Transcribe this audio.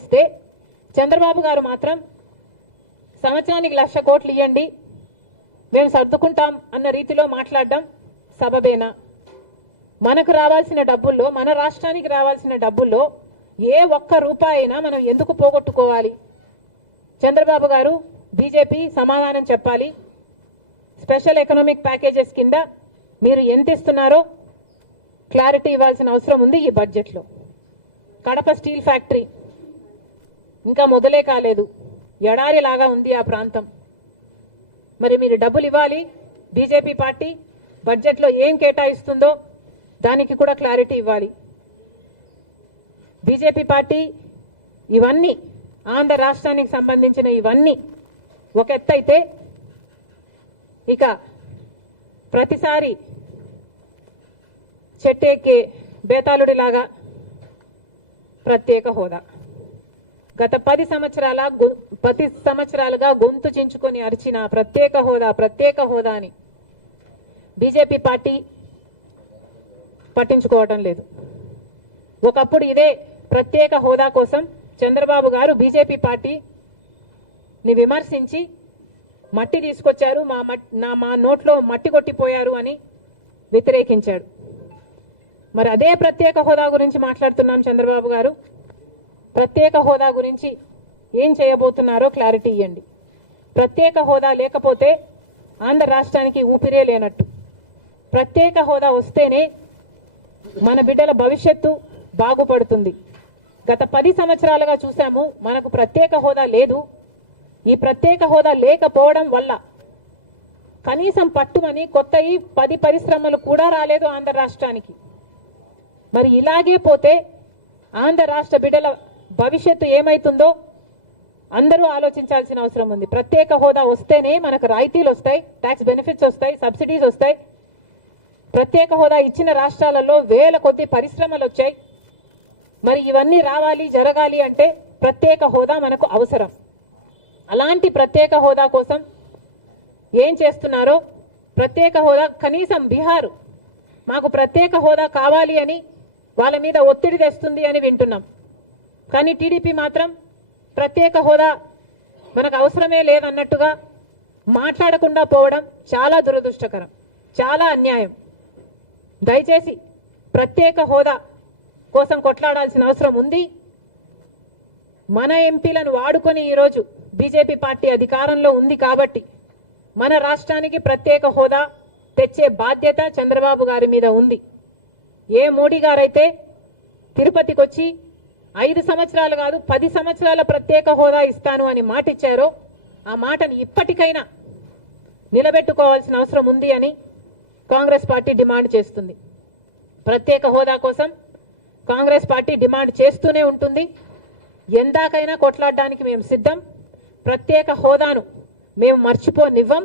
చేస్తే చంద్రబాబు గారు మాత్రం సంవత్సరానికి 1,00,000 కోట్లు ఇవ్వండి మేము సర్దుకుంటాం అన్న రీతిలో మాట్లాడడం సబబేనా? మనకు రావాల్సిన డబ్బుల్లో, మన రాష్ట్రానికి రావాల్సిన డబ్బుల్లో ఏ ఒక్క రూపాయి అయినా మనం ఎందుకు పోగొట్టుకోవాలి? చంద్రబాబు గారు, బీజేపీ సమాధానం చెప్పాలి. స్పెషల్ ఎకనామిక్ ప్యాకేజెస్ కింద మీరు ఎంత ఇస్తున్నారో క్లారిటీ ఇవ్వాల్సిన అవసరం ఉంది ఈ బడ్జెట్లో. కడప స్టీల్ ఫ్యాక్టరీ ఇంకా మొదలే కాలేదు, ఎడారిలాగా ఉంది ఆ ప్రాంతం. మరి మీరు డబ్బులు ఇవ్వాలి. బీజేపీ పార్టీ బడ్జెట్లో ఏం కేటాయిస్తుందో దానికి కూడా క్లారిటీ ఇవ్వాలి. బీజేపీ పార్టీ ఇవన్నీ ఆంధ్ర రాష్ట్రానికి సంబంధించిన ఇవన్నీ ఒక ఎత్తైతే, ఇక ప్రతిసారి చెట్టెక్కే బేతాళుడిలాగా ప్రత్యేక హోదా గత 10 సంవత్సరాలుగా గొంతు చించుకొని అరిచిన ప్రత్యేక హోదా అని బీజేపీ పార్టీ పట్టించుకోవటం లేదు. ఒకప్పుడు ఇదే ప్రత్యేక హోదా కోసం చంద్రబాబు గారు బీజేపీ పార్టీని విమర్శించి మట్టి తీసుకొచ్చారు, మా నోట్లో మట్టి కొట్టిపోయారు అని వ్యతిరేకించాడు. మరి అదే ప్రత్యేక హోదా గురించి మాట్లాడుతున్నాం. చంద్రబాబు గారు ప్రత్యేక హోదా గురించి ఏం చేయబోతున్నారో క్లారిటీ ఇవ్వండి. ప్రత్యేక హోదా లేకపోతే ఆంధ్ర రాష్ట్రానికి ఊపిరే లేనట్టు. ప్రత్యేక హోదా వస్తేనే మన బిడ్డల భవిష్యత్తు బాగుపడుతుంది. గత 10 సంవత్సరాలుగా చూసాము, మనకు ప్రత్యేక హోదా లేదు. ఈ ప్రత్యేక హోదా లేకపోవడం వల్ల కనీసం పట్టుమని కొత్త 10 పరిశ్రమలు కూడా రాలేదు ఆంధ్ర రాష్ట్రానికి. మరి ఇలాగే పోతే ఆంధ్ర రాష్ట్ర బిడ్డల భవిష్యత్తు ఏమైతుందో అందరూ ఆలోచించాల్సిన అవసరం ఉంది. ప్రత్యేక హోదా వస్తేనే మనకు రాయితీలు వస్తాయి, ట్యాక్స్ బెనిఫిట్స్ వస్తాయి, సబ్సిడీస్ వస్తాయి. ప్రత్యేక హోదా ఇచ్చిన రాష్ట్రాలలో వేల కొద్ది పరిశ్రమలు వచ్చాయి. మరి ఇవన్నీ రావాలి, జరగాలి అంటే ప్రత్యేక హోదా మనకు అవసరం. అలాంటి ప్రత్యేక హోదా కోసం ఏం చేస్తున్నారో, ప్రత్యేక హోదా కనీసం బీహార్ మాకు ప్రత్యేక హోదా కావాలి అని వాళ్ళ మీద ఒత్తిడి తెస్తుంది అని వింటున్నాం. కానీ టీడీపీ మాత్రం ప్రత్యేక హోదా మనకు అవసరమే లేదన్నట్టుగా మాట్లాడకుండా పోవడం చాలా దురదృష్టకరం, చాలా అన్యాయం. దయచేసి ప్రత్యేక హోదా కోసం కొట్లాడాల్సిన అవసరం ఉంది. మన ఎంపీలను వాడుకొని ఈరోజు బీజేపీ పార్టీ అధికారంలో ఉంది కాబట్టి మన రాష్ట్రానికి ప్రత్యేక హోదా తెచ్చే బాధ్యత చంద్రబాబు గారి మీద ఉంది. ఏ మోడీ గారైతే తిరుపతికి వచ్చి 5 సంవత్సరాలు కాదు 10 సంవత్సరాల ప్రత్యేక హోదా ఇస్తాను అని మాట ఇచ్చారో ఆ మాటని ఇప్పటికైనా నిలబెట్టుకోవాల్సిన అవసరం ఉంది అని కాంగ్రెస్ పార్టీ డిమాండ్ చేస్తుంది. ప్రత్యేక హోదా కోసం కాంగ్రెస్ పార్టీ డిమాండ్ చేస్తూనే ఉంటుంది. ఎందాకైనా కొట్లాడడానికి మేము సిద్ధం. ప్రత్యేక హోదాను మేము మర్చిపోనివ్వం.